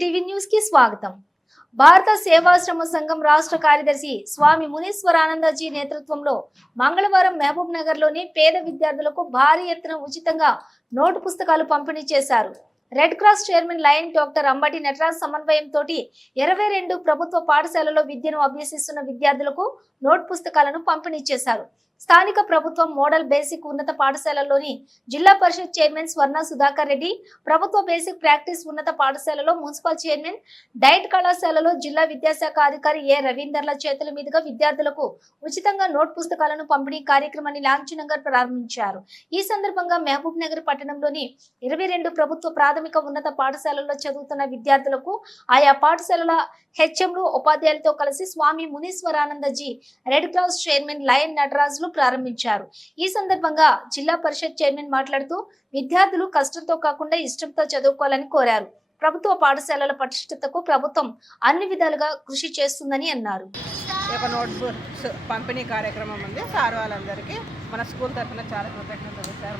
TV న్యూస్కి స్వాగతం. భారత సేవాశ్రమ సంఘం రాష్ట్ర కార్యదర్శి స్వామి మునీశ్వరానందజీ నేతృత్వంలో మంగళవారం మహబూబ్ నగర్లోని పేద విద్యార్థులకు భారీ ఎత్తున ఉచితంగా నోటు పుస్తకాలు పంపిణీ చేశారు. Red cross chairman lion doctor Ambati Nataraj సమన్వయంతో ఇరవై రెండు ప్రభుత్వ పాఠశాలలో విద్యను అభ్యసిస్తున్న విద్యార్థులకు నోట్ పుస్తకాలను పంపిణీ చేశారు. స్థానిక ప్రభుత్వం మోడల్ బేసిక్ ఉన్నత పాఠశాలలోని జిల్లా పరిషత్ చైర్మన్ స్వర్ణ సుధాకర్ రెడ్డి ప్రభుత్వ బేసిక్ ప్రాక్టీస్ ఉన్నత పాఠశాలలో మున్సిపల్ చైర్మన్ డైట్ కళాశాలలో జిల్లా విద్యాశాఖ అధికారి ఏ రవీందర్ల చేతుల మీదుగా విద్యార్థులకు ఉచితంగా నోట్ పుస్తకాలను పంపిణీ కార్యక్రమాన్ని లాంఛనంగా ప్రారంభించారు. ఈ సందర్భంగా మహబూబ్ నగర్ పట్టణంలోని ఇరవై రెండు ప్రభుత్వ ప్రాథమిక ఉన్నత పాఠశాలల్లో చదువుతున్న విద్యార్థులకు ఆయా పాఠశాలల హెచ్ఎంలు ఉపాధ్యాయులతో కలిసి Swami Munishwaranandaji red cross chairman lion నటరాజులు ప్రారంభించారు. ఈ సందర్భంగా జిల్లా పరిషత్ చైర్మన్ మాట్లాడుతూ విద్యార్థులు కష్టంతో కాకుండా ఇష్టంతో చదువుకోవాలని కోరారు. ప్రభుత్వ పాఠశాలల పటిష్టతకు ప్రభుత్వం అన్ని విధాలుగా కృషి చేస్తుందని అన్నారు. ఈ నోట్బుక్స్ పంపిణీ కార్యక్రమం ఉంది. సార్ వాళ్ళందరికీ మన స్కూల్ తరఫున చాలా కృతజ్ఞతలు సార్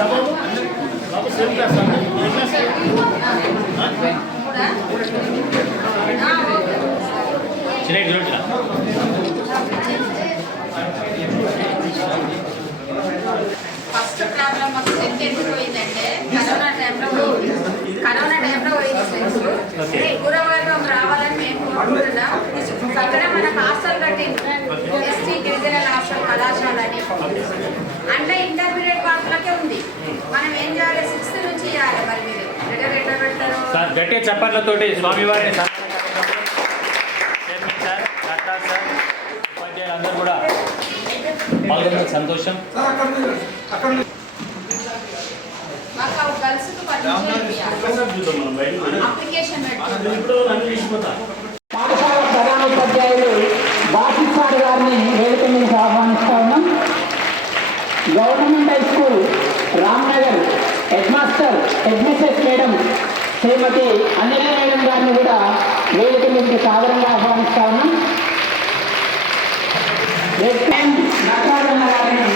మాకు ఫస్ట్ ప్రాబ్లం మాకు సెట్ ఎందుకు పోయిందంటే కరోనా టైంలో కరోనా టైంలో పోయింది రావాలని మేము కోరుకుంటున్నాం అక్కడ మనకు హాస్టల్ కట్టింది ఎస్టీ గిరిజనుల హాస్టల్ కళాశాల అని. అంటే ఇంటర్మీడియట్ వాళ్ళకే ఉంది. మనం ఏం చేయాలి? సిక్స్త్ నుంచి చేయాలి మరి మీరు. ఎక్కడ ఎట్లా పెడతారు? సార్ గట్టి చప్పట్లతోటి స్వామివారిని ఉపాధ్యాయులందరూ కూడా పాల్గొన్న సంతోషం. మాకు ఆ గర్ల్స్కి పర్మిషన్ అప్లికేషన్ పెట్టి. పాఠశాల ప్రధానోపాధ్యాయులు బాసిస్సార్ గారిని వేదిక మీద ఆహ్వానిస్తా ఉన్నాం government high school Ramnagar head master head missus madam Shrimati Anila madam గారిని కూడా వేదిక మీదకి సాదరంగా ఆహ్వానిస్తా ఉన్నాం రెడ్ ప్యాన్ నటరాజన్న గారిని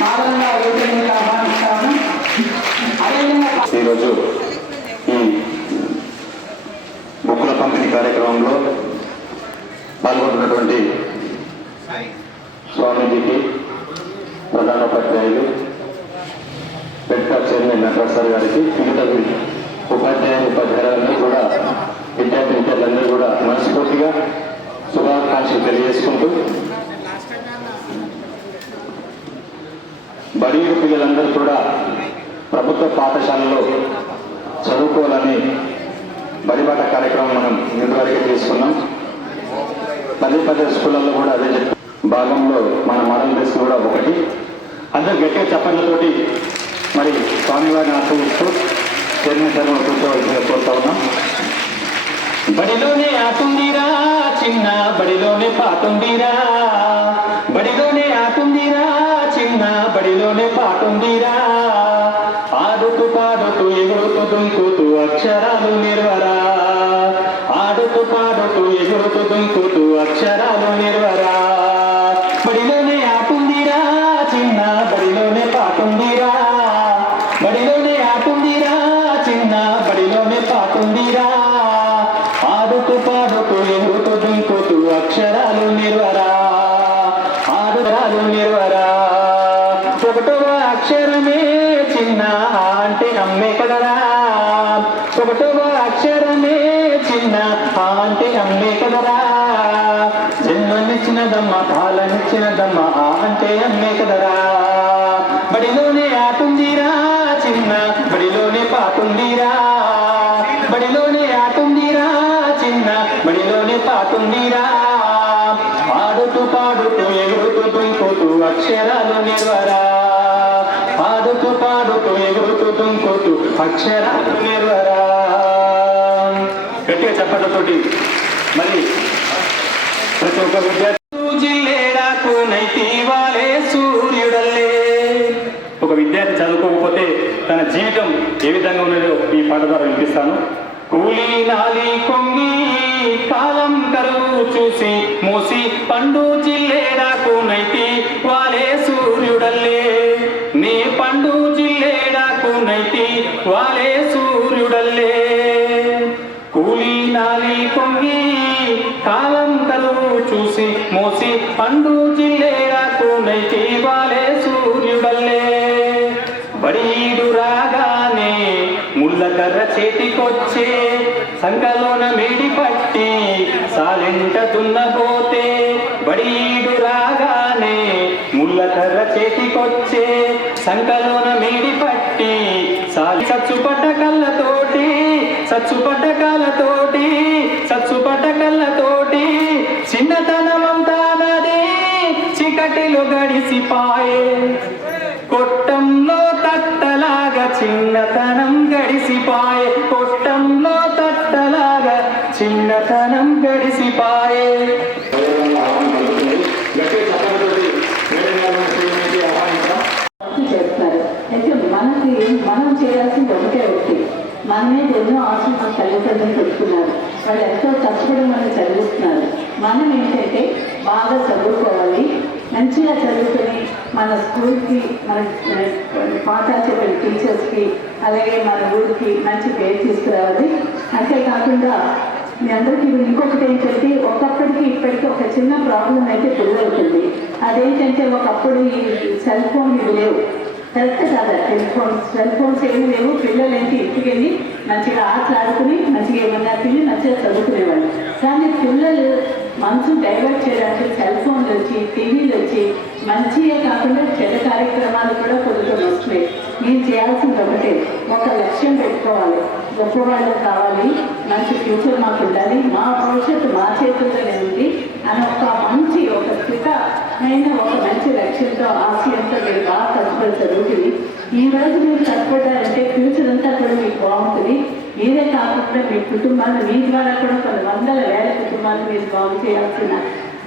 సాదరంగా వేదిక మీద ఆహ్వానిస్తా ఉన్నాం ఈరోజు ఈ బుక్కుల పంపిణీ కార్యక్రమంలో పాల్గొంటున్నటువంటి స్వామీజీకి ప్రధానోపాధ్యాయులు పెద్ద చైర్మన్ నటరాజ్ గారికి మిగతా ఉపాధ్యాయులు ఉపాధ్యాయులందరూ కూడా విద్యార్థి విద్యార్థులందరూ కూడా మనస్ఫూర్తిగా శుభాకాంక్షలు తెలియజేసుకుంటూ బడి పిల్లలందరూ కూడా ప్రభుత్వ పాఠశాలలో చదువుకోవాలని బడిబాట కార్యక్రమం మనం ఇంతవరకు తీసుకున్నాం. పదే పదే స్కూళ్ళల్లో కూడా అదే భాగంలో మన మోడల్ బేస్ కూడా ఒకటి. అందరు గట్టిగా చెప్పండితోటి మరి స్వామివారిని ఆశ్రయిస్తూ చైర్మన్ సార్ కూర్చోవలసిందిగా కోరుతా ఉన్నాం. బడిలోనే ఆటుందిరా చిన్న బడిలోనే పాటుందిరా బడిలోనే ఆటుందిరా చిన్న బడిలోనే పాటుందిరా బడిలోనే ఆటుందిరా చిన్న బడిలోనే పాటుందిరా పాడుతూ పాడుతూ ఎగురుతూ తుంకుతూ అక్షరాలు నిర్వరా. పాడుతూ పాడుతూ ఎగురుతూ తుంకుతూ అక్షరాలు నిర్వరా. గట్టిగా చెప్పటతోటి మరి ప్రతి ఒక్క విద్యార్థి జిల్లేడాకు నైతివాలే తన జీవితం ఏ విధంగా ఉన్నదో ఈ పాట ద్వారా వినిపిస్తాను. కూలి నాలి కొంగి కాలం కరువు చూసి మూసి పండు జిల్లేడాకు నైతి కర్ర చేతికొచ్చే సంకలోన మేడి పట్టి సాలెంట దున్నపోతే బడీడు రాగానే ముళ్ళకర్ర చేతికొచ్చే సంకలోన మేడి పట్టి సాలి సచ్చు పట్టకళ్ళతోటి సచ్చు పట్టకాలతోటి సచ్చు పట్టకళ్ళతోటి చిన్నతనమంతా నది చీకటిలో గడిసిపాయే. కొట్టంలో తట్టలాగా చిన్నతనం గడిసిపాయే కొట్టంలో తట్టలాగా చిన్నతనం గడిసిపాయే. చేస్తారు అయితే మనకి మనం చేయాల్సింది ఒకటే ఒకటి మనమే ఎన్నో ఆశ్రమాలు తల్లిదండ్రులు పెట్టుకున్నారు. వాళ్ళు ఎంతో కష్టపడి మనం చదివిస్తున్నారు. మనం ఏంటంటే బాగా చదువుకోవాలి మంచిగా చదువుకొని మన స్కూల్కి మన పాఠాచార్య టీచర్స్కి అలాగే మన ఊరికి మంచి పేరు తీసుకురావాలి. అంతేకాకుండా మీ అందరికీ ఇంకొకటి ఏంటంటే ఒకప్పటికి ఇప్పటికీ ఒక చిన్న ప్రాబ్లం అయితే పిల్లలవుతుంది అదేంటంటే ఒకప్పుడు ఈ సెల్ ఫోన్ ఇవి లేవు. కరెక్ట్ కాదా? సెల్ ఫోన్స్ సెల్ ఫోన్స్ ఏమి లేవు. పిల్లలు ఏంటి ఇంటికి వెళ్ళి మంచిగా ఆటలు ఆడుకుని మంచిగా ఏమన్నా తిని మంచిగా చదువుకునేవాళ్ళు. కానీ పిల్లలు మనసు డైవర్ట్ చేయడానికి సెల్ ఫోన్లు వచ్చి టీవీలు వచ్చి మంచిగా కాకుండా చెడు కార్యక్రమాలు కూడా కొన్ని వస్తున్నాయి. మీరు చేయాల్సింది ఒకటే ఒక లక్ష్యం పెట్టుకోవాలి. గొప్పవాళ్ళు కావాలి మంచి ఫ్యూచర్ మాకు ఉండాలి మా భవిష్యత్తు మా చేతుల్లోనే ఉంది అని ఒక మంచి ఒక స్థితమైన ఒక మంచి లక్ష్యంతో ఆశయంతో మీరు బాగా కష్టపడి చదువుతుంది ఈ రోజు మీరు కష్టపడ్డారంటే ఫ్యూచర్ అంతా కూడా మీకు బాగుంటుంది. మీరే కాకుండా మీ కుటుంబాలు మీ ద్వారా కూడా కొన్ని వందల వేల కుటుంబాలు మీరు బాగు చేయాల్సిన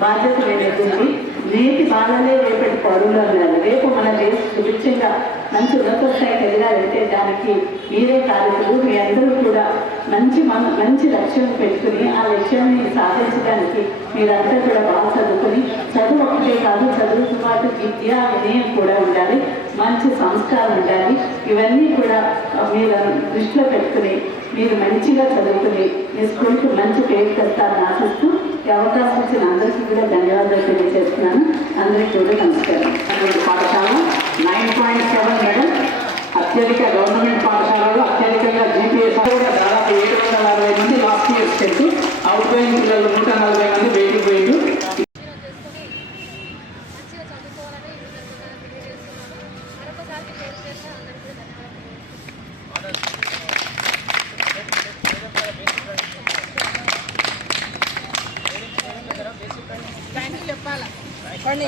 బాధ్యత ఏదైతుంది నేటి బాధలే రేపటి పౌరులు అన్నారు రేపు మన దేశ సుభిక్షంగా మంచి ఉన్నత స్థాయికి ఎదగాలంటే దానికి మీరే కారకులు. మీ అందరూ కూడా మంచి మన మంచి లక్ష్యం పెట్టుకుని ఆ లక్ష్యాన్ని సాధించడానికి మీరంతా కూడా బాగా చదువుకుని చదువు ఒకటే కాదు చదువుతో పాటు విద్య వినయం కూడా ఉండాలి. మంచి సంస్కారం ఉండాలి. ఇవన్నీ కూడా మీరు దృష్టిలో పెట్టుకుని మీరు మంచిగా చదువుకుని మీ స్కూల్కి మంచి పేరు తెస్తారని ఆశిస్తూ ఈ అవకాశం ఇచ్చిన అందరికీ కూడా ధన్యవాదాలు తెలియజేస్తున్నాను. అందరికీ కూడా నమస్కారం అటువంటి పాఠశాల నైన్ పాయింట్ సెవెన్ మెడల్ అత్యధిక గవర్నమెంట్ పాఠశాలలో అత్యధికంగా జీపీఎస్ కూడా దాదాపు ఏడు వందల అరవై మంది last year step out going పిల్లలు నూట నలభై మంది వెయిటింగ్ పోయిండు మంచిగా చదువుకోవాలని తెలియజేస్తున్నాను మరొకసారి పేరు చేస్తే అందరికీ కూడా ధన్యవాదాలు థ్యాంక్ యూ చెప్పాలా చెప్పండి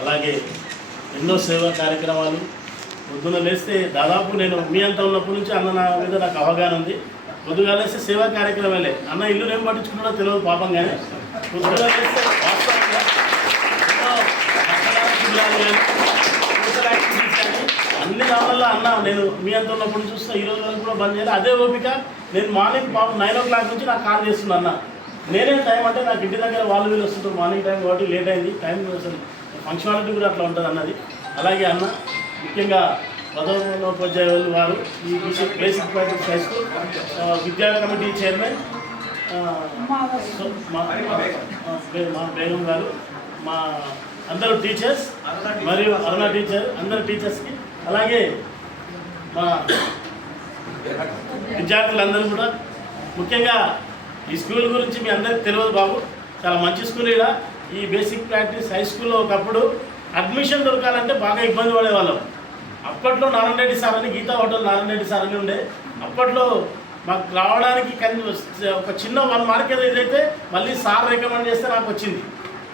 అలాగే ఎన్నో సేవా కార్యక్రమాలు. పొద్దున లేస్తే దాదాపు నేను మీ అంత ఉన్నప్పటి నుంచి అన్న నా మీద నాకు అవగాహన ఉంది. పొద్దుగాలేస్తే సేవా కార్యక్రమాలే. అన్న ఇల్లు ఏం పట్టించుకున్నా తెలియదు పాపం కానీ పొద్దుగా లేస్తే అన్ని దానివల్ల అన్న నేను మీ అంత ఉన్నప్పుడు చూస్తే ఈ రోజు వరకు కూడా బంద్ చేయాలి. అదే ఓపిక. నేను మార్నింగ్ పాపం నైన్ ఓ క్లాక్ నుంచి నాకు కాల్ చేస్తున్నా అన్న. నేనే టైం అంటే నాకు ఇంటి దగ్గర వాళ్ళు వీళ్ళు వస్తుంటారు. మార్నింగ్ టైం కాబట్టి లేట్ అయింది. టైం అసలు ఫంక్షనాలిటీ కూడా అట్లా ఉంటుంది అన్నది. అలాగే అన్న ముఖ్యంగా ప్రధానోపాధ్యాయులు వారు ఈ బేసిక్ ప్రాజెక్ట్ హై స్కూల్ విద్యా కమిటీ చైర్మన్ మా మా బేగం గారు మా అందరూ టీచర్స్ మరియు అరుణ టీచర్ అందరు టీచర్స్కి అలాగే మా విద్యార్థులందరూ కూడా ముఖ్యంగా ఈ స్కూల్ గురించి మీ అందరికీ తెలియదు బాబు. చాలా మంచి స్కూల్ ఇలా ఈ బేసిక్ ప్రాక్టీస్ హై స్కూల్లో ఒకప్పుడు అడ్మిషన్ దొరకాలంటే బాగా ఇబ్బంది పడేవాళ్ళం. అప్పట్లో నారాయణ రెడ్డి సార్ అని గీతా హోటల్ నారాయణ రెడ్డి సార్ అని ఉండే. అప్పట్లో మాకు రావడానికి కన్ ఒక చిన్న వన్ మార్క్ ఏదైతే మళ్ళీ సార్ రికమెండ్ చేస్తే నాకు వచ్చింది.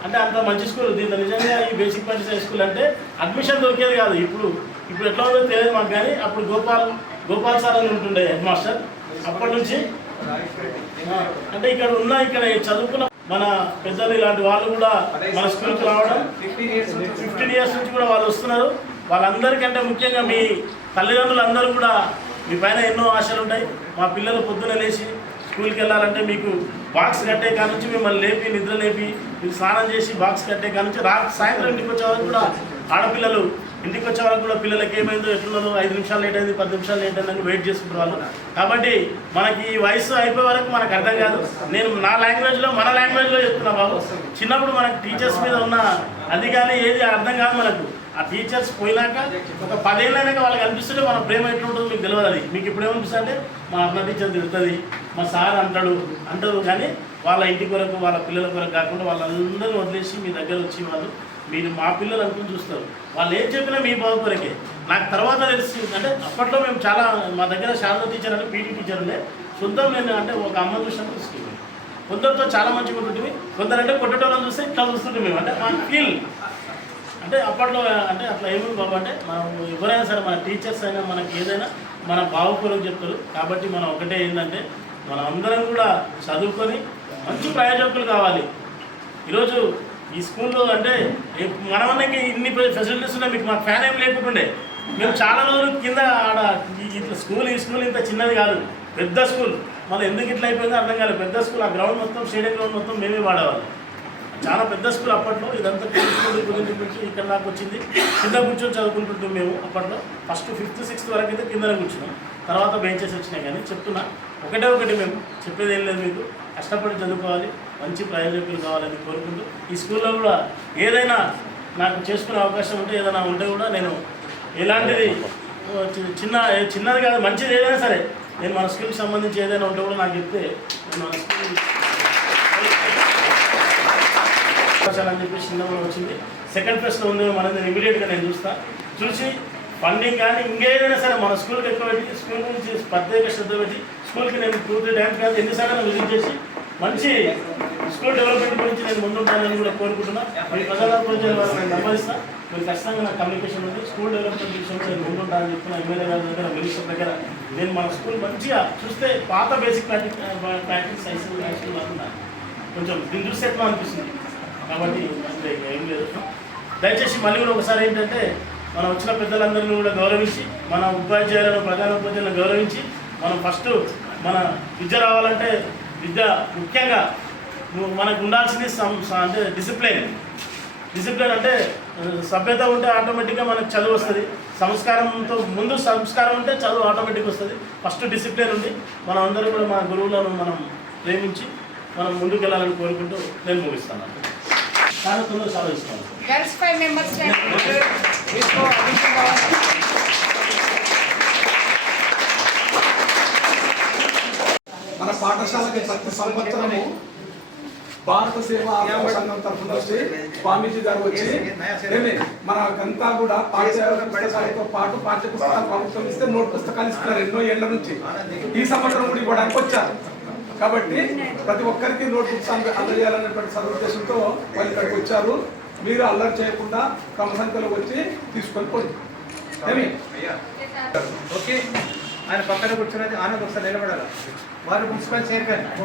అంటే అంత మంచి స్కూల్. దీంట్లో నిజంగా ఈ బేసిక్ ప్రాక్టీస్ హై స్కూల్ అంటే అడ్మిషన్ దొరికేది కాదు. ఇప్పుడు ఇప్పుడు ఎట్లా ఉందో తెలియదు మాకు కానీ అప్పుడు గోపాల్ గోపాల్ సార్ అని ఉంటుండే హెడ్ మాస్టర్. అప్పటి నుంచి అంటే ఇక్కడ ఉన్న ఇక్కడ చదువుకున్న మన పెద్దలు ఇలాంటి వాళ్ళు కూడా మన స్కూల్కి రావడం ఫిఫ్టీన్ ఇయర్స్ నుంచి కూడా వాళ్ళు వస్తున్నారు. వాళ్ళందరికంటే ముఖ్యంగా మీ తల్లిదండ్రులందరూ కూడా మీ పైన ఎన్నో ఆశలు ఉంటాయి. మా పిల్లలు పొద్దున లేచి స్కూల్కి వెళ్ళాలంటే మీకు బాక్స్ కట్టే కాడ నుంచి మిమ్మల్ని లేపి నిద్ర లేపి మీరు స్నానం చేసి బాక్స్ కట్టే కాడ నుంచి రా సాయంత్రం ఇంటికి వచ్చే వరకు కూడా ఆడపిల్లలు ఇంటికి వచ్చే వరకు కూడా పిల్లలకి ఏమైందో ఎట్లున్నదో ఐదు నిమిషాలు లేట్ అయింది పది నిమిషాలు లేట్ అయిందని వెయిట్ చేసుకుంటారు వాళ్ళు. కాబట్టి మనకి ఈ వయసు అయిపోయే వరకు మనకు అర్థం కాదు. నేను నా లాంగ్వేజ్లో మన లాంగ్వేజ్లో చెప్తున్నా బాబు. చిన్నప్పుడు మనకి టీచర్స్ మీద ఉన్న అది కానీ ఏది అర్థం కాదు మనకు. ఆ టీచర్స్ పోయినాక ఒక పదేళ్ళైనాక వాళ్ళకి అనిపిస్తుంటే మన ప్రేమ ఎట్లుంటుందో మీకు తెలియదు అది. మీకు ఇప్పుడు ఏమనిపిస్తుంది అంటే మా అన్న టీచర్ తిడుతుంది మా సార్ అంటాడు అంటారు కానీ వాళ్ళ ఇంటి కొరకు వాళ్ళ పిల్లల కొరకు కాకుండా వాళ్ళందరూ వదిలేసి మీ దగ్గర వచ్చి వాళ్ళు మీరు మా పిల్లలు అనుకుని చూస్తారు. వాళ్ళు ఏం చెప్పినా మీ బాబు కొరకే. నాకు తర్వాత తెలిసి అంటే అప్పట్లో మేము చాలా మా దగ్గర శారద టీచర్ అంటే పీటీ టీచర్ ఉండే. సొంతం నేను అంటే ఒక అమ్మ చూసినట్టు తీసుకెళ్ళి కొందరితో చాలా మంచిగా ఉంటుంటే కొందరంటే కొట్టేటోళ్ళని చూస్తే ఇట్లా చూస్తుంటే మేము. అంటే మా ఫీల్ అంటే అప్పట్లో అంటే అట్లా ఏమి బాబు అంటే మనం ఎవరైనా సరే మన టీచర్స్ అయినా మనకి ఏదైనా మన భావపూర్వకం చెప్తారు. కాబట్టి మనం ఒకటే ఏంటంటే మనం అందరం కూడా చదువుకొని మంచి ప్రయోజకులు కావాలి. ఈరోజు ఈ స్కూల్లో అంటే మన మనమన్నకి ఇన్ని ఫెసిలిటీస్ ఉన్నాయి మీకు మాకు ఫ్యాన్ ఏం లేకుంటుండే. మేము చాలా రోజులు కింద ఆడ ఈ- ఇట్లా స్కూల్ ఈ స్కూల్ ఇంత చిన్నది కాదు. పెద్ద స్కూల్. మళ్ళీ ఎందుకు ఇట్లా అయిపోయిందో అర్థం కాలేదు. పెద్ద స్కూల్ ఆ గ్రౌండ్ మొత్తం స్టేడియం గ్రౌండ్ మొత్తం మేమే వాడేవాళ్ళం. చాలా పెద్ద స్కూల్ అప్పట్లో. ఇదంతా కింద స్కూల్ గురించి నుంచి ఇక్కడ దాకా వచ్చింది. కింద కూర్చొని చదువుకుంటుంటాం మేము అప్పట్లో. ఫస్ట్ ఫిఫ్త్ సిక్స్త్ వరకు అయితే కిందనే కూర్చున్నాం. తర్వాత బెంచెస్ వచ్చినాయి కానీ చెప్తున్నా. ఒకటే ఒకటి మేము చెప్పేది ఏం లేదు మీకు. కష్టపడి చదువుకోవాలి. మంచి ప్రయోజకులు కావాలని కోరుకుంటూ ఈ స్కూల్లో కూడా ఏదైనా నాకు చేసుకునే అవకాశం ఉంటే ఏదైనా ఉంటే కూడా నేను ఎలాంటిది చిన్న చిన్నది కాదు మంచిది ఏదైనా సరే నేను మన స్కూల్కి సంబంధించి ఏదైనా ఉంటే కూడా నాకు చెప్తే నేను మన స్కూల్ అని చెప్పి చిన్నప్పుడు వచ్చింది. సెకండ్ ఫేస్లో ఉంది మనది ఇమీడియట్గా నేను చూస్తా. చూసి ఫండింగ్ కానీ ఇంకేదైనా సరే మన స్కూల్కి ఎక్కువ పెట్టి స్కూల్ గురించి ప్రత్యేక శ్రద్ధ పెట్టి స్కూల్కి నేను టూ త్రీ టైమ్స్ ఎన్నిసార్లు విజిట్ చేసి మంచి స్కూల్ డెవలప్మెంట్ గురించి నేను ముందుంటానని కూడా కోరుకుంటున్నా. మీ ప్రజల ప్రజల వారిని నేను మీరు ఖచ్చితంగా నాకు కమ్యూనికేషన్ ఉంది. స్కూల్ డెవలప్మెంట్ విషయంలో నేను ముందుంటానని చెప్పిన ఎమ్మెల్యే గారి దగ్గర మినిస్టర్ దగ్గర. నేను మన స్కూల్ మంచిగా చూస్తే పాత basic practice practice high school high school కాకుండా కొంచెం దీన్ని చూస్తే ఎట్లా అనిపిస్తుంది. కాబట్టి అంటే ఏం లేదు. దయచేసి మళ్ళీ కూడా ఒకసారి ఏంటంటే మనం వచ్చిన పెద్దలందరినీ కూడా గౌరవించి మన ఉపాధ్యాయులను ప్రధాన ఉపాధ్యాయులను గౌరవించి మనం ఫస్ట్ మన విద్య రావాలంటే విద్య ముఖ్యంగా మనకు ఉండాల్సింది అంటే డిసిప్లిన్ డిసిప్లిన్ అంటే సభ్యత ఉంటే ఆటోమేటిక్గా మనకు చదువు వస్తుంది. సంస్కారంతో ముందు సంస్కారం ఉంటే చదువు ఆటోమేటిక్ వస్తుంది. ఫస్ట్ డిసిప్లిన్ ఉంది. మనం అందరూ కూడా మన గురువులను మనం ప్రేమించి మనం ముందుకు వెళ్ళాలని కోరుకుంటూ నేను ముగిస్తాను. గర్ల్స్ ఫైవ్ మెంబర్స్ మన పాఠశాలకి ప్రతి సంవత్సరము భారత సేవా సంఘం తరఫున వచ్చి స్వామీజీ గారు వచ్చి మనకంతా కూడా పుస్తకాలతో పాటు పాఠ్య పుస్తకాలు ప్రభుత్వం ఇస్తే నోట్ పుస్తకాలు ఇస్తున్నారు ఎన్నో ఏళ్ళ నుంచి. ఈ సంవత్సరం కూడా ఇవ్వడానికి వచ్చారు. కాబట్టి ప్రతి ఒక్కరికి నోట్ బుక్స్ అంద- అందజేయాలనేటువంటి సదుద్దేశంతో వాళ్ళు ఇక్కడికి వచ్చారు. మీరు అల్లరి చేయకుండా క్రమ సంఖ్యలో వచ్చి తీసుకొని పోండి. ఏమి? ఓకే. ఆయన పక్కన కూర్చున్నది ఆనంద్ ఒకసారి నిలబడాలి? వారు మున్సిపల్ చైర్మన్.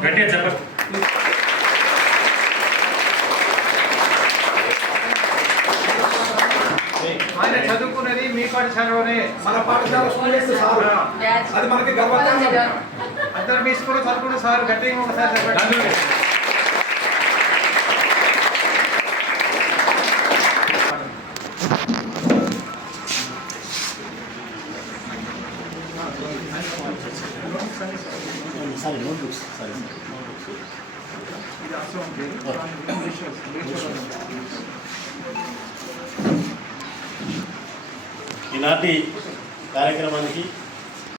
ఆయన చదువుకున్నది మీ పాఠశాలలోనే మన పాఠశాల స్టూడెంట్స్ సార్. అది మనకి గర్వకారణం అందరు మీ స్కూల్ చదువుకున్న సార్ గట్టిగా ఒకసారి చెప్పండి. సారీ నోట్బుక్స్ సారీ ఈనాటి కార్యక్రమానికి